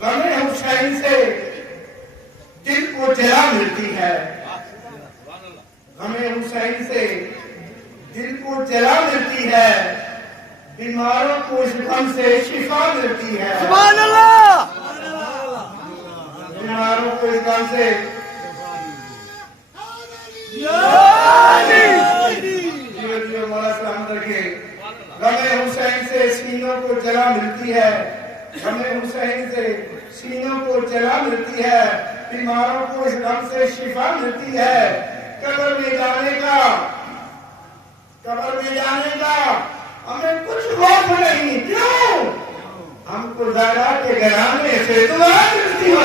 غم حسین سے دل کو جلا ملتی ہے، غم حسین سے دل کو جلا ملتی ہے، بیماروں کو اس غم سے شفا ملتی ہے، سبحان اللہ، بیماروں کو اس غم سے مولا سلامت رکھے۔ غم حسین سے سینوں کو جلا ملتی ہے، غم حسین سے سینوں کو جلا ملتی ہے، بیماروں کو اس غم سے شفا ملتی ہے۔ قبر میں جانے کا ہمیں کچھ خوف نہیں، کیوں؟ ہم کو زیادہ کے گھرانے سے دعا ملتی ہے۔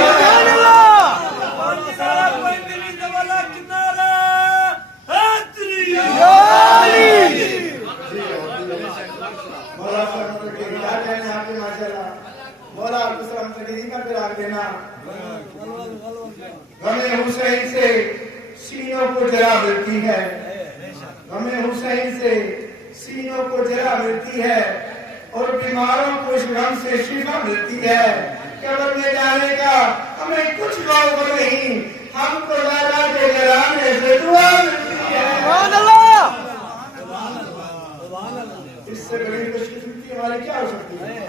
مولا سلامت رکھے، کیا کہنے آپ کے ماشاءاللہ، مولا آپ کو سلامت رکھے، جی کا پھر آگ دینا۔ غم حسین سے سینوں کو جلا ملتی ہے، غم حسین سے سینوں کو جلا ملتی ہے، اور بیماروں کو اس غم سے شفا ملتی ہے۔ قبر میں جانے کا ہمیں کچھ خوف نہیں، ہم کو زیادہ کے گھرانے سے دعا ملتی ہے۔ اس سے بڑی خوش قسمتی ہماری کیا ہو سکتی ہے؟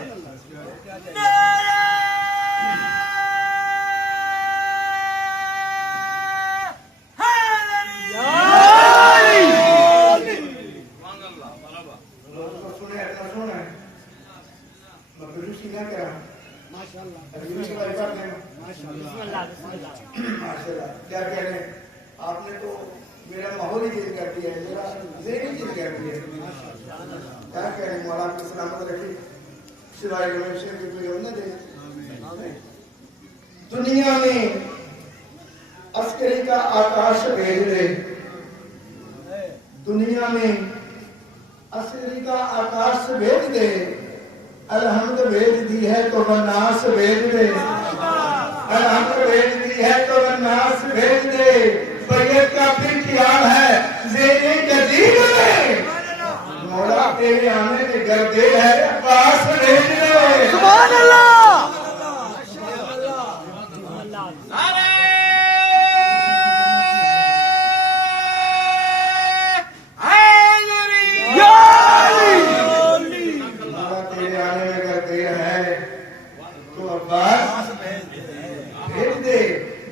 کیا کہنے، آپ نے تو میرا ماحول ہی چینج کر دیا ہے، میرا ذہن ہی چینج کر دیا ہے۔ کیا کہنے، مولا کو سلامت رکھے، سوائے غم کی کوئی اور نہ دے۔ دنیا میں عسکری کا آکاش بھیج دے، دنیا میں عسکری کا آکاش بھیج دے، الحمد بھیج دی ہے تو والناس بھیج دے، الحمد بھیج دی ہے تو والناس بھیج دے، بیعت کا پھر خیال ہے زین جدید میں، مولا تیرے آنے کے گردے ہے عباس بھیج دے۔ سبحان اللہ،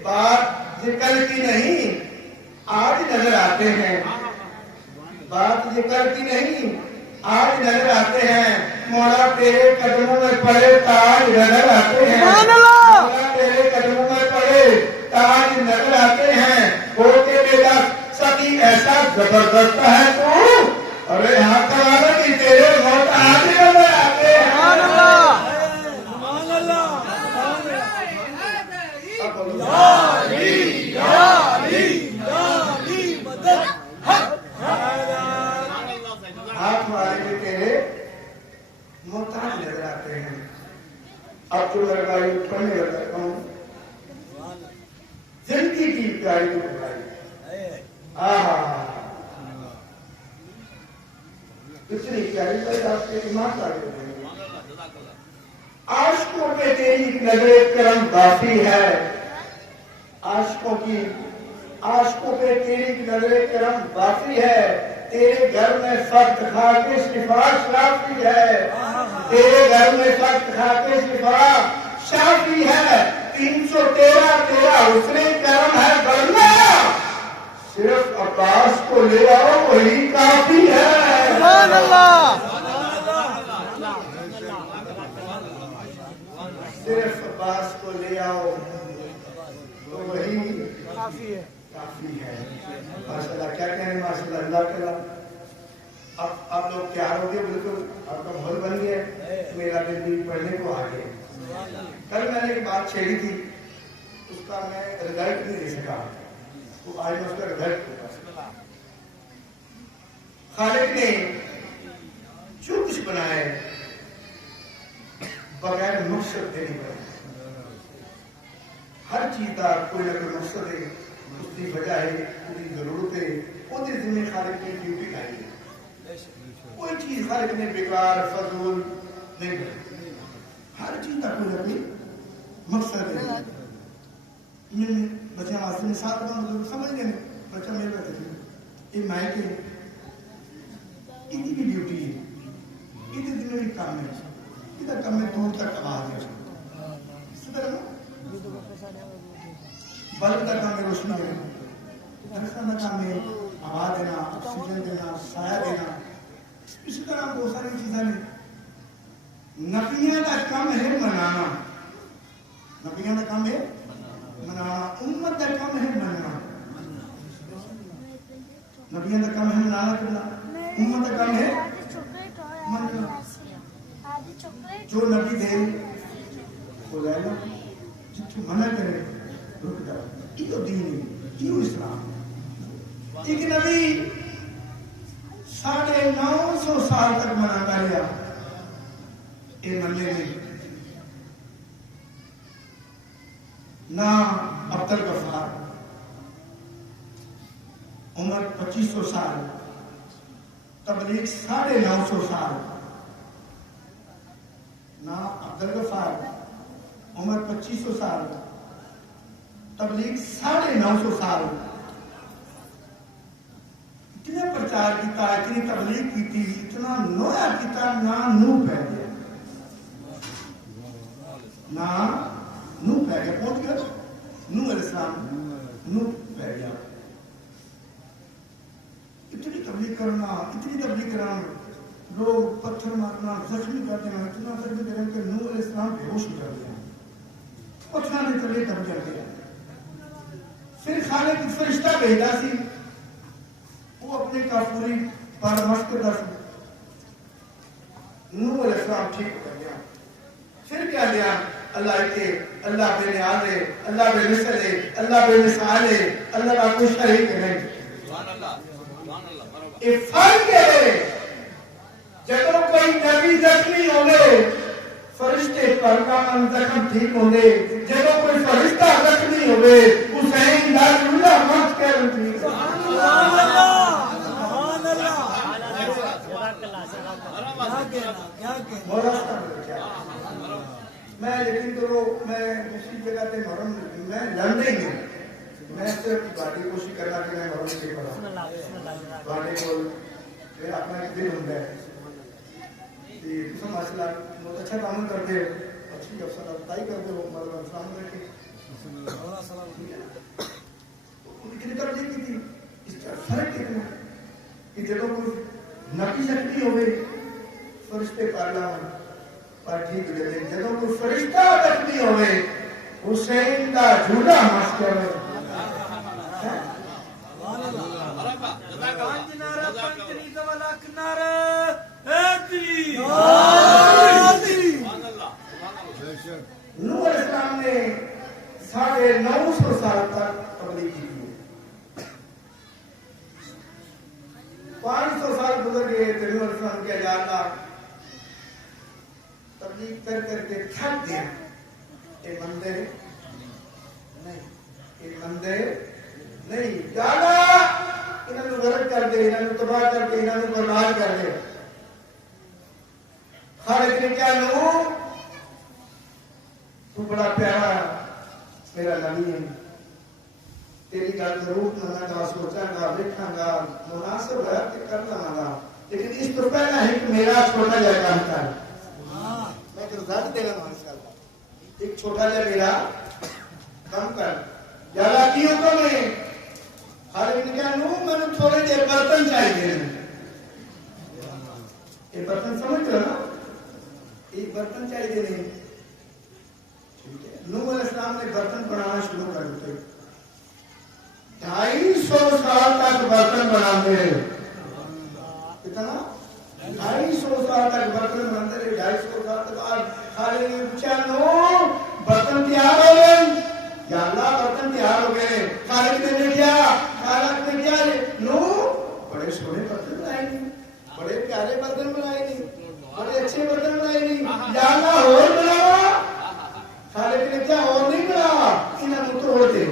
بات یہ کل کی نہیں آج نظر آتے ہیں، بات یہ کل کی نہیں آج نظر آتے ہیں، مولا تیرے قدموں میں پڑے تاج نظر آتے ہیں، مولا تیرے قدموں میں پڑے تاج نظر آتے ہیں، ہو کے بیٹا ستی ایسا زبردست ہے تو، ارے ہاں کمانا کی تیرے موت آج نظر آتے ہیں۔ ہاتھ مارے کے تیرے محتاج نظر آتے ہیں۔ اب جو لڑکائی پڑھنے لگتا ہوں، زندگی کی پیاری کو بھائی، اتنی پیاری پر آپ کے ایمان لاگے ہوئے ہیں۔ عاشقوں پہ تیری نظر کرم کافی ہے، عاشقوں پہ تیری نظر کرم کافی ہے، تیرے گھر میں سخت کھا کے شفا شافی ہے، تیرے گھر میں سخت کھا کے شفا شافی ہے، 313 تیرا حسن کرم ہے، ورنہ صرف عباس کو لے آؤ وہی کافی ہے۔ سبحان اللہ، صرف عباس کو لے آؤ تو وہی کافی ہے۔ ماشاءاللہ، کیا کہنے، ماشاءاللہ، اللہ کے اللہ۔ اب لوگ تیار ہو گئے، بالکل آپ کا ماحول بن گیا، میرا دل بھی پڑھنے کو آ گیا۔ کل میں نے ایک بات چھیڑی تھی، اس کا میں رزلٹ نہیں دے سکا، تو آج میں اس کا رزلٹ ہوگا۔ خالق نے جو کچھ بنایا ہے بغیر مقصد کے نہیں بنایا، ہر چیز کا کوئی نہ کوئی مقصد ہے، اس کی وجہ ہے، اس کی ضرورت ہے، وہ ذمہ خالق نے ڈیوٹی لائی ہے۔ کوئی چیز خالق نے بیکار فضول نہیں بنائی، ہر چیز کا کوئی نہ کوئی مقصد ہے میں بچے واسطے میں ساتھ کا مطلب سمجھ گئے بچہ میرے بچے یہ مائیں کے کی ڈیوٹی ہے یہ دن میں کام ہے ادھر کام میں دور تک آواز ہے اس طرح بلب کا کام ہے روشنی دینا درختوں کا کام ہے ہوا دینا آکسیجن دینا سایہ دینا اسی طرح بہت ساری چیزیں ہیں نبیوں کا کام ہے منانا نبیوں کا کام ہے منانا امت کا کام ہے منانا نبیوں کا کام ہے منانا کرنا امت کا کام ہے منانا جو نبی دے وہ لے لو جو منع کرے رک جاؤ یہ تو دین ہے یہ اسلام ایک نبی 950 سال تک منع کر لیا یہ ملے میں نہ عبد الغفار عمر 2500 سال تبلیغ 950 سال نہ عبد الغفار عمر 2500 سال تبلیغ 950 سال اتنا پرچار کیتا اتنی تبلیغ کی اتنا نویا کیتا نہ نو پہ گیا نہ نو پہ گیا پہنچ گیا نو علیہ السلام نو پہ گیا اتنی تبلیغ کرنا لوگ پتھر مارنا زخمی کر دینا اتنا زخمی کرنا کہ نو علیہ السلام بے ہوش ہو جاتے ہیں پتھر نے تبلیغ دب جل گیا پھر خالق ایک فرشتہ بھیجا سی وہ اپنے کافوری پر مشق کرتا سی نو علیہ السلام ٹھیک کر گیا پھر کیا لیا اللہ کے اللہ بے نیاز ہے اللہ بے مثل ہے اللہ بے مثال ہے اللہ کا کوئی شریک نہیں یہ فرق ہے جب کوئی نبی زخمی ہوگے فرشتے پر کا زخم ٹھیک ہوگے جب کوئی فرشتہ زخمی ہوگے حسین دار اللہ مت کر میں یقین کرو میں اسی جگہ پہ محرم میں لڑنے ہی ہوں میں صرف باقی کوشش کرنا کہ میں محرم سے پڑھا باقی کو پھر اپنا ایک دل ہوں گے کہ مسئلہ بہت اچھا کام کرتے اچھی افسر افطائی کرتے ہو مطلب السلام علیکم اتنی تبلیغ کی تھی اس کا فرق کتنا کہ جب کوئی نبی زخمی ہوئے فرشتے پارلا پر ٹھیک جلے جب کوئی فرشتہ زخمی ہوئے حسین دا جھولا ماسٹر نوح علیہ السلام نے 950 سال تک تبلیغ کی تھی 500 سال گزر گئے تو نوح علیہ السلام کیا جاتا تبلیغ کر کر کے تھک گیا یہ مندر نہیں جانا انہوں نے غلط کر دے انہوں نے تباہ کر دے انہوں نے برباد کر دے خالق نے کیا لو تو بڑا پیارا میرا نبی ہے تیری گل ضرور منا گا سوچا گا دیکھا گا مناسب ہے کہ کر لوں گا لیکن اس تو پہلا ہے کہ میرا چھوٹا جا کام کر میں رزلٹ دینا ایک چھوٹا جا میرا کام کر جالا کی حکم ہے خالق نے کہا نو میں نے تھوڑے دیر برتن چاہیے یہ برتن سمجھ رہا نا ایک برتن چاہیے نہیں نوح علیہ السلام نے برتن بنانا شروع کر دیتے 250 سال تک برتن بناتے کتنا 250 سال تک برتن بناتے رہے 250 سال تک خالق نے پوچھا نو برتن تیار ہو گئے یا اللہ برتن تیار ہو گئے خالق نے کیا نو بڑے سونے برتن بنائے نہیں بڑے پیارے برتن بنائے نہیں بڑے اچھے برتن بنائے نہیں یا اللہ اور بناوا خالق نے کیا اور نہیں بنا انہوں نے توڑ دے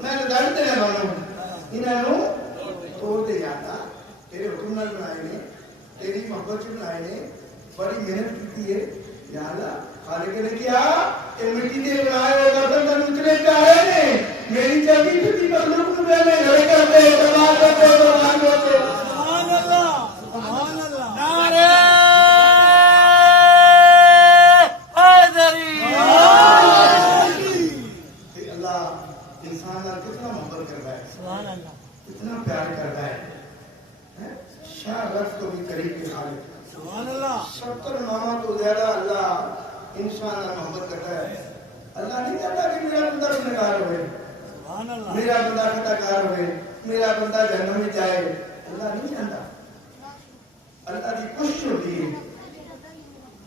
میں نے دل دینا بولوں انہوں توڑ دے جاتا تیرے حکم نال بنائے نے تیری محبت سے بنائے نے بڑی محنت کی ہے یا اللہ خالق نے کیا کہ مٹی کے بنائے ہوئے برتن کا نچلے پیارے نے میری چلتی پھرتی مخلوق میں میں گھڑے کرتے تباہ کرتے برباد ہوتے سبحان اللہ سبحان اللہ نعرہ حیدری اللہ انسان کا کتنا محبت کرتا ہے سبحان اللہ کتنا پیار کرتا ہے شاہ رفت کو بھی قریب کے خالق سبحان اللہ 70 ماما تو زیادہ اللہ انسان کا محبت کرتا ہے اللہ نہیں چاہتا کہ میرا بندہ گنہگار ہوئے سبحان اللہ میرا بندہ خطا کار ہوئے میرا بندہ جہنم میں جائے اللہ نہیں چاہتا اللہ کی کوشش ہوتی ہے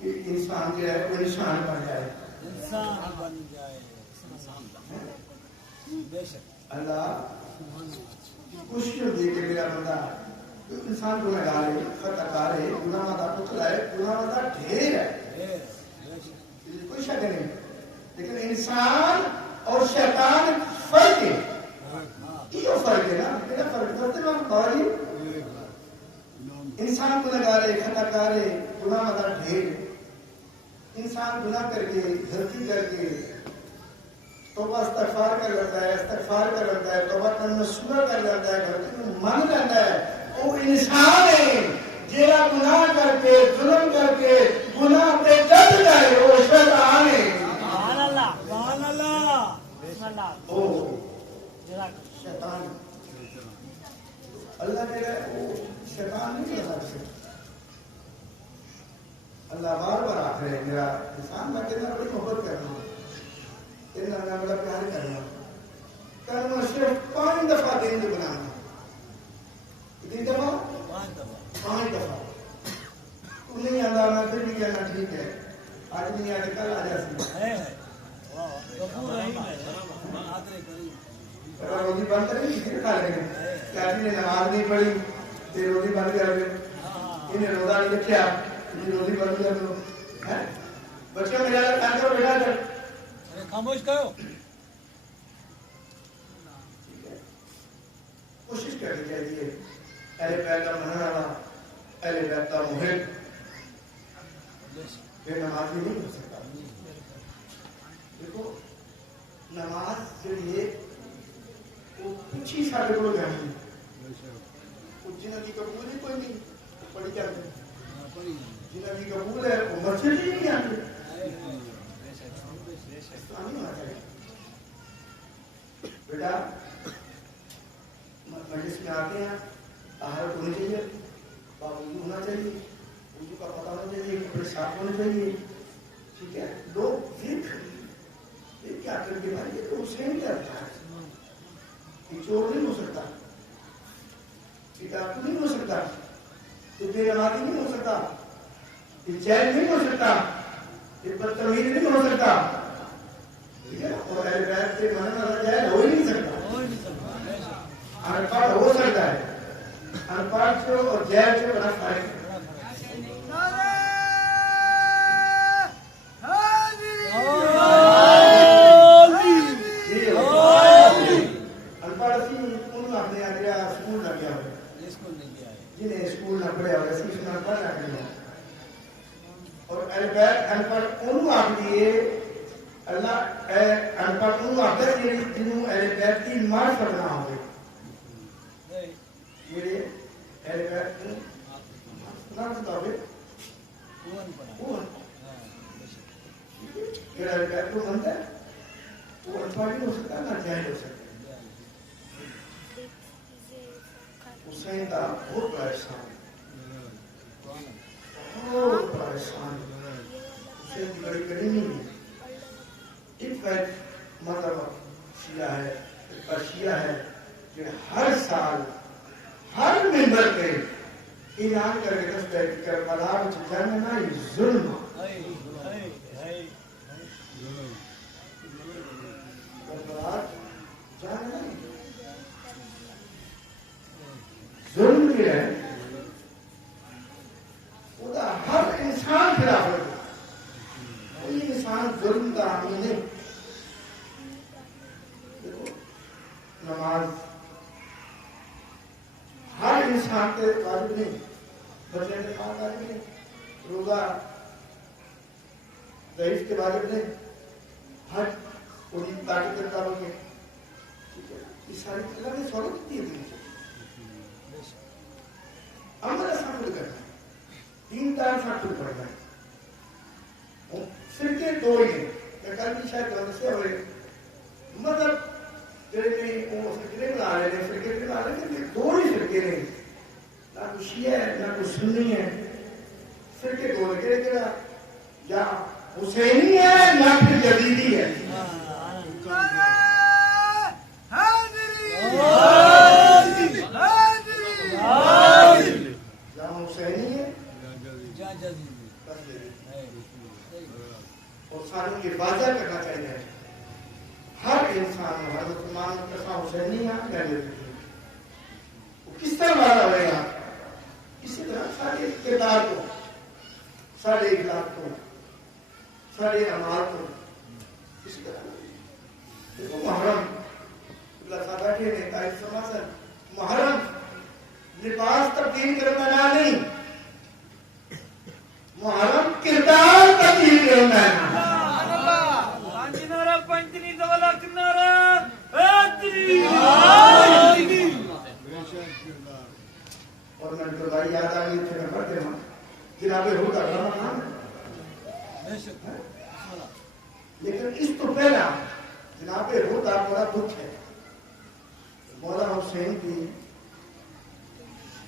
کہ انسان جو ہے وہ انسان بن جائے انسان بن جائے بے شک اللہ کوشش ہوتی ہے کہ میرا بندہ انسان گنہگار ہے خطا کار ہے گناہ مادہ پتلا ہے گناہ مادہ ڈھیر ہے کوئی شک نہیں لیکن انسان اور شیطان فرق ہے یہ فرق ہے نا کیا فرق کرتے ہیں بھائی انسان گنہگار ہے خطا کار ہے گناہ مادہ ڈھیر ہے انسان گناہ کر کے غلطی کر کے توبہ استغفار کر لیتا ہے استغفار کر لیتا ہے توبہ نصوح کر لیتا ہے غلطی کو مان لیتا ہے وہ انسان ہے جیڑا گناہ کر کے ظلم کر کے گناہ پہ چل جائے وہ شیطان ہے سبحان اللہ سبحان اللہ بسم اللہ وہ جزاک شیطان اللہ کہہ رہا ہے وہ شیطان نہیں کر سکتے اللہ بار بار آخ رہے ہیں میرا انسان میں کتنا بڑی محبت کرنا ہوں اتنا میں بڑا پیار کرنا کرنا صرف 5 دفعہ دن میں بنانا کتنی دفعہ 5 دفعہ تو نہیں آتا میں پھر بھی کہنا ٹھیک ہے آج نہیں آتے کل آ جاتی روزی بند کریں پھر کھا لیں گے کیا جی نے نماز نہیں پڑھی پھر روزی بند کر دیں انہیں روزہ نہیں رکھا روزی بند کر دو بچوں میرا کام کرو بیٹا کر خاموش کرو کوشش کرنی چاہیے اہل بیت کا منع والا اہل بیت کا محب بے نمازی نہیں ہو سکتا دیکھو نماز جو ہے وہ کچھ ہی سارے کو جانی جنہ کی قبول ہی کوئی نہیں پڑھی جاتی جنہ کی قبول ہے وہ مسجد ہی نہیں آتی بیٹا مجلس میں آتے ہیں طہارت ہونی چاہیے پابندی ہونا چاہیے اردو کا پتہ ہونا چاہیے کپڑے صاف ہونے چاہیے ٹھیک ہے لوگ یہ کیا کر کے بھائی یہ تو حسین کیا تھا یہ چور نہیں ہو سکتا یہ ڈاکو نہیں ہو سکتا یہ بے نمازی نہیں ہو سکتا یہ جیل نہیں ہو سکتا یہ بدتمیز نہیں ہو سکتا ٹھیک ہے اور اہل بیت سے من والا جیل ہو ہی نہیں سکتا ان پڑھ ہو سکتا ہے ان پڑھ سے اور جیل سے بڑا فرق ہے جنہیں اسکول نہ پڑھے اور ایسی سنا پڑھنا کرنا اور البیت ان پڑھ انہوں آپ دیئے اللہ ان پڑھ انہوں آپ دیئے جنہوں البیت کی معرفت نہ ہوئے یہ البیت نام بتاؤے یہ البیت کو منتا ہے وہ ان پڑھ نہیں ہو سکتا نہ جاہل ہو سکتا حسین کا بہت بڑا احسان بہت بڑا احسان حسین کی بڑی کریمی ہے ایک وقت مطلب شیعہ ہے ایک شیعہ ہے کہ ہر سال ہر ممبر پہ اعلان کر کے دس بیٹھ کر کربلا میں جاننا یہ ظلم کربلا جاننا ظلم یہ ہے وہ ہر انسان خلاف ہے کوئی انسان ظلم کا حامی نہیں دیکھو نماز ہر انسان کے واجب نہیں بچے کے پاس واجب نہیں روزہ صبح ضعیف کے بارے میں ہر کوئی طاقت کرتا ہو کہ یہ ساری اللہ نے سہولت دی ہے دین سے عمل آسان کر کرنا ہے دین دار آسان کر پڑنا ہے فرقے دو ہی ہیں میں کل بھی شاید غلط سے ہوئے مطلب جڑے میں وہ فرقے بنا رہے ہیں فرقے بنا رہے ہیں کہ دو ہی فرقے ہیں نہ کوئی شیعہ ہے نہ کوئی سنی ہے فرقے دو لگے جڑا یا حسینی ہے یا پھر جدیدی ہے یا حسینی ہے اور ساروں کی واضح کرنا چاہیے ہر انسان حضرت امام قسم حسینی ہے یا جدیدی وہ کس طرح والا ہوئے گا اسی طرح سارے کردار کو سارے اخلاق کو سارے اعمال کو اس طرح دیکھو محرم اللہ صاحب بیٹھے ہیں تاریخ سماسن محرم لباس تبدیل کرنا نہ نہیں محرم کردار تبدیل کرنا ہے اور میں تو بھائی یاد آ گئی تھے میں پڑھتے ہوں جناب ہوتا نام ہے لیکن اس تو پہلا جناب ہوتا بڑا دکھ ہے مولا حسین کی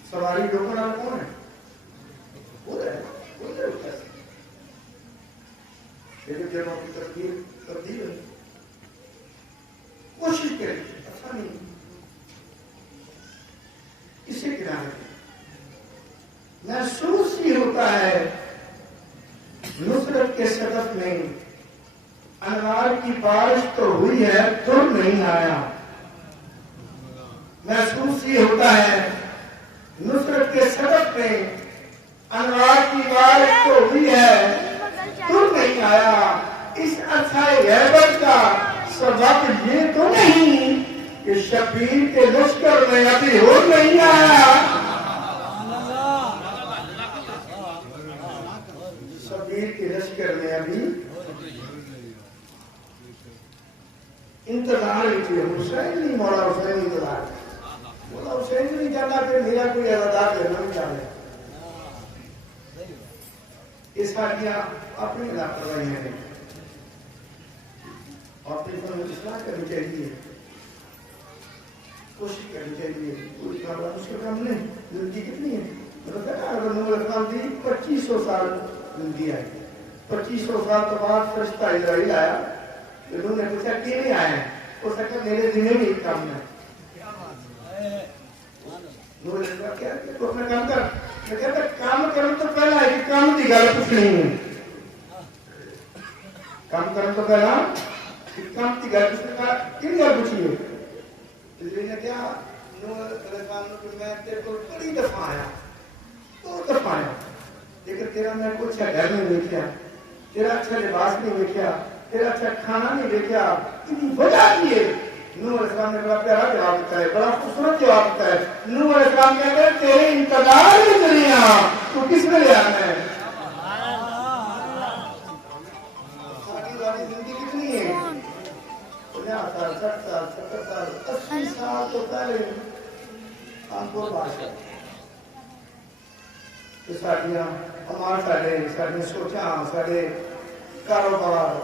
سواری ڈوکنا کون ہے وہ ہے لیکن جب آپ کی تبدیل ہوئی کوشش کریں ایسا نہیں اسے کنارے محسوس ہی ہوتا ہے نصرت کے صدف میں انوار کی بارش تو ہوئی ہے تر نہیں آیا محسوس ہی ہوتا ہے نصرت کے صدف میں انوار کی بارش تو ہوئی ہے تر نہیں آیا اس اچھائی غیبت کا سبب یہ تو نہیں کہ شبیر کے لشکر میں ابھی ہو نہیں آیا شبیر کے لشکر میں ابھی انتظار ہوتی ہے حسین نہیں مولا حسین انتظار مولا حسین نہیں جانا کہ میرا کوئی اعداد لینا نہیں چاہے یہ ساریاں اپنی لاپرواہی ہیں اپنی پر اصلاح کرنی چاہیے کوشش کرنی چاہیے کوئی کاروائی اس کا کام نہیں زندگی کتنی ہے اگر نور اسلام دی 2500 سال زندگی آئی 2500 سال تو بعد فرشتہ اسرائیل آیا انہوں نے پوچھا کیوں نہیں آئے ہو سکتا میرے دن میں ایک کام ہے نور اسلام کیا تو اپنا کام کر میں کہتا کام کرنے تو پہلا ہے کہ کام کی گل کچھ نہیں ہے کام کرنے تو پہلا کام کی گل کچھ کن گل پوچھیے اس لیے نے کیا نور اسلام نے میں تیرے کو بڑی دفعہ آیا 2 دفعہ آیا لیکن تیرا میں کچھ گھر نہیں دیکھا تیرا اچھا لباس نہیں دیکھا تیرا اچھا کھانا نہیں دیکھا اتنی وجہ کی ہے نور اسلام نے بڑا پیارا جواب دیتا ہے بڑا خوبصورت جواب دیتا ہے نور اسلام کہتے ہیں تیرے انتظار میں چلی تو کس میں لے آنا ہے ساری والی زندگی کتنی ہے 50 سال 60 سال 70 سال 80 سال تو پہلے ہم کو بادشاہ ساڑیاں ہمارے ساڑھے سوچاں ساڑھے کاروبار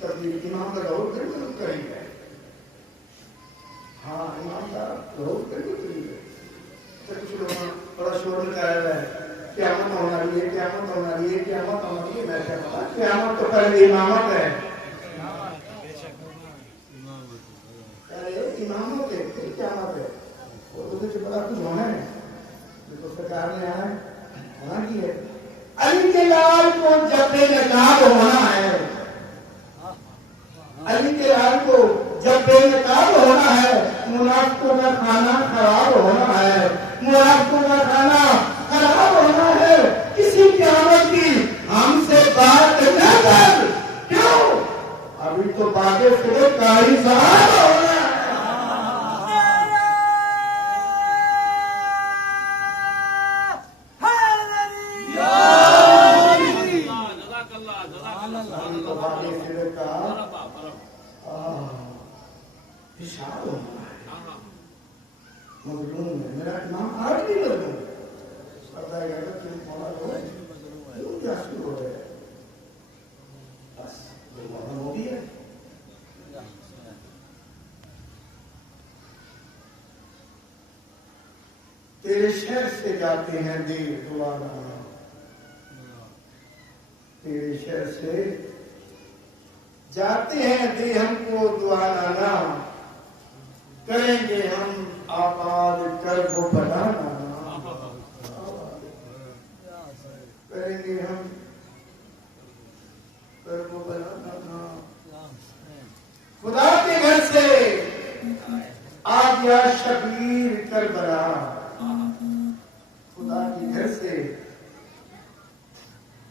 تبدیل امام کا دور قریب ہے ہاں امام کا دور قریب ہے کچھ لوگ بڑا شور مچایا ہے قیامت ہونا رہی ہے قیامت ہونا رہی ہے قیامت ہونا رہی ہے میں کہتا قیامت تو پہلے امامت ہے امامت ہے قیامت ہے اور بڑا کچھ ہونا ہے تو سرکار نے ہونا کی ہے علی کے لال کو جب نقاب ہونا ہے علی کے لال کو جب بے نقاب ہونا ہے منافقوں کا کھانا خراب ہونا ہے منافقوں کا کھانا خراب ہونا ہے کسی قیامت کی ہم سے بات نہ کر کیوں ابھی تو باتیں صرف کا ہی سہارا ہونا ہے میرا امام آج بھی بدلوں پردہ گھر تم مولا ہو کیوں کیا شروع ہو رہے بس مولانا وہ بھی ہے تیرے شہر سے جاتے ہیں دیر دعا لانا تیرے شہر سے جاتے ہیں دے ہم کو دعا لانا کریں گے ہم آباد کرب و بنانا کریں گے ہم کرب و بنانا خدا کے گھر سے آ گیا شبیر کربلا خدا کے گھر سے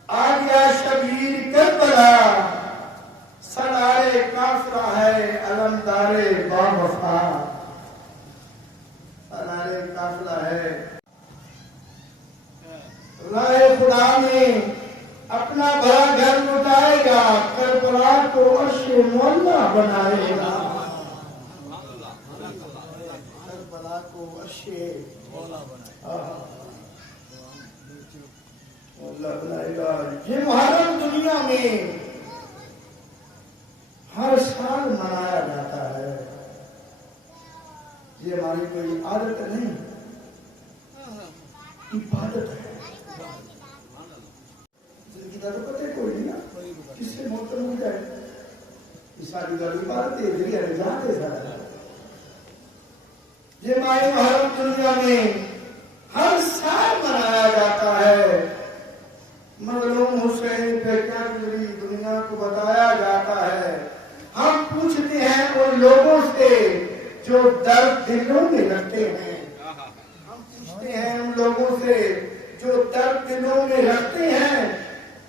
آ گیا شبیر کربلا سرارے کافرہ ہے علمدارے باوفا سرارے کافرہ ہے رائے خدا میں اپنا بڑا گھر لٹائے گا کربلا کو عرش مولا بنائے گا کربلا کو عرش مولا بنائے گا یہ محرم دنیا میں ہر سال منایا جاتا ہے یہ ہماری کوئی عادت نہیں عبادت ہے زندگی کا تو پتہ کوئی نہیں نا کس سے موت ہو جائے یہ ساری گل عبادت ہے ذریعہ نجات ہے سارا یہ ماہ محرم دنیا میں ہر سال منایا جاتا ہے مظلوم حسین پہ کیا گزری دنیا کو بتایا جاتا ہے ہم پوچھتے ہیں ان لوگوں سے جو درد دلوں میں رکھتے ہیں ہم پوچھتے ہیں ان لوگوں سے جو درد دلوں میں رکھتے ہیں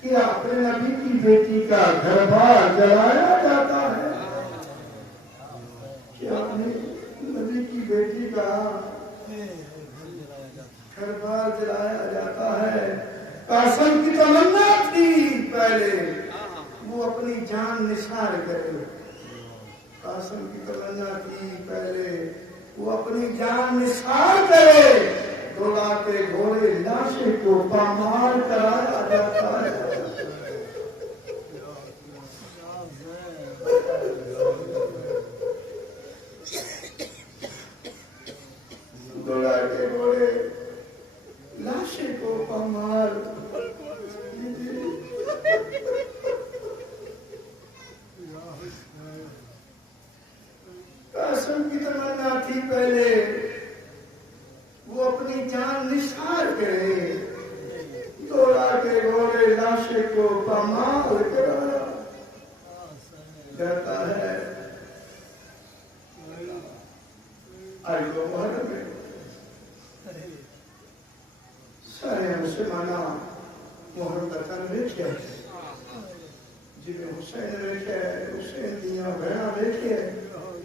کہ اپنے نبی کی بیٹی کا گھر بار جلایا جاتا ہے کہ اپنے نبی کی بیٹی کا گھر بار جلایا جاتا ہے قاسم کی تمنا تھی پہلے وہ اپنی جان نثار کرے قاسم کی تمنا تھی پہلے وہ اپنی جان نثار کرے دولا کے گھوڑے لاشے کو پامال کرایا جاتا ہے دولا کے گھوڑے لاشے کو پامال قاسم کی تمنا تھی پہلے وہ اپنی جان نثار کرے دوڑا کے گھوڑے لاشے کو پامال کرایا جاتا ہے آج کو محرم ہے سارے مسلمانہ محرم کا تن ویکھیا جی حسین ویکھیا حسین دیاں بہناں ویکھیا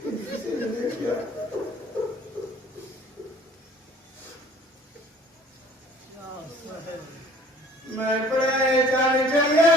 کسی نے ویکھیا میں پڑھے جان چاہیے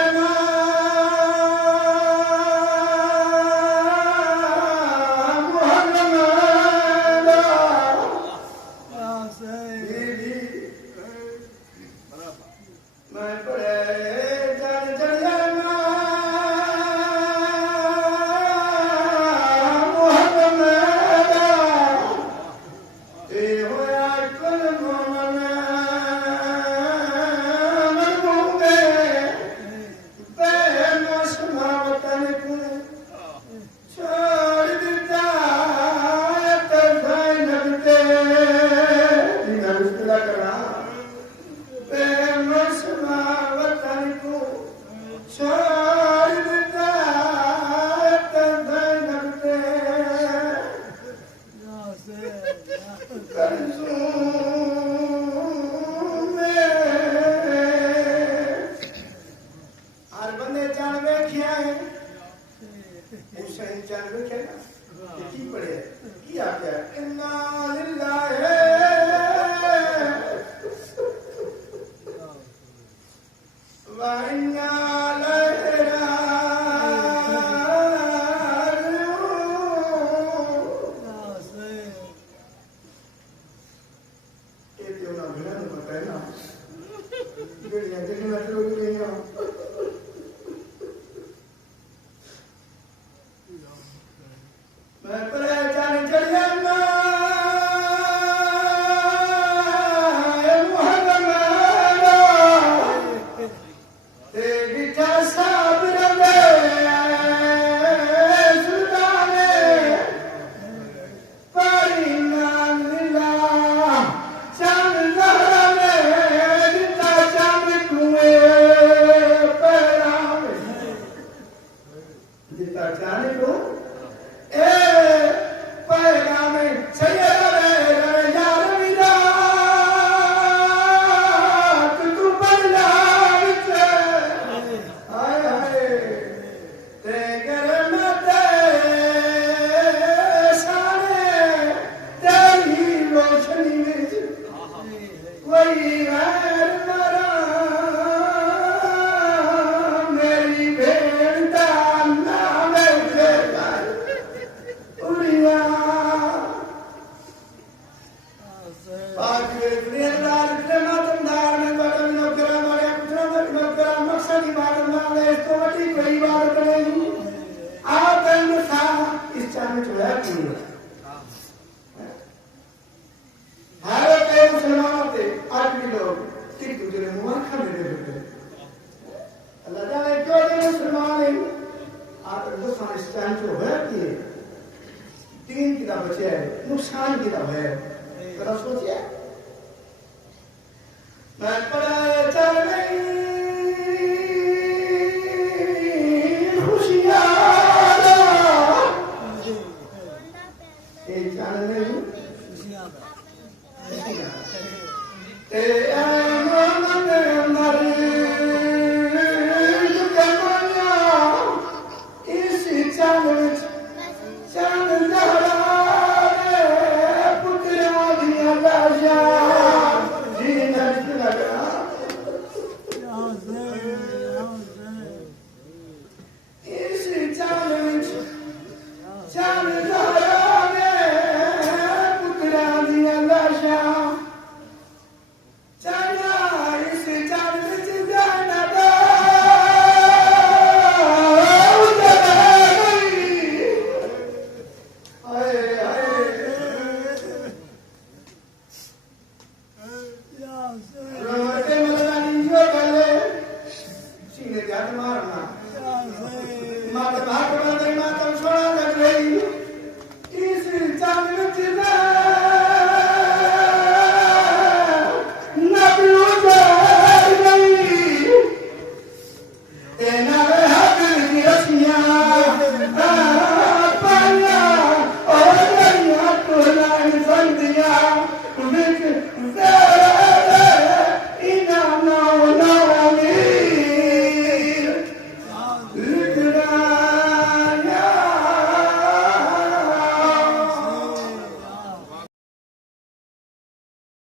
بچے نقصان کی طرف ہے ذرا سوچیے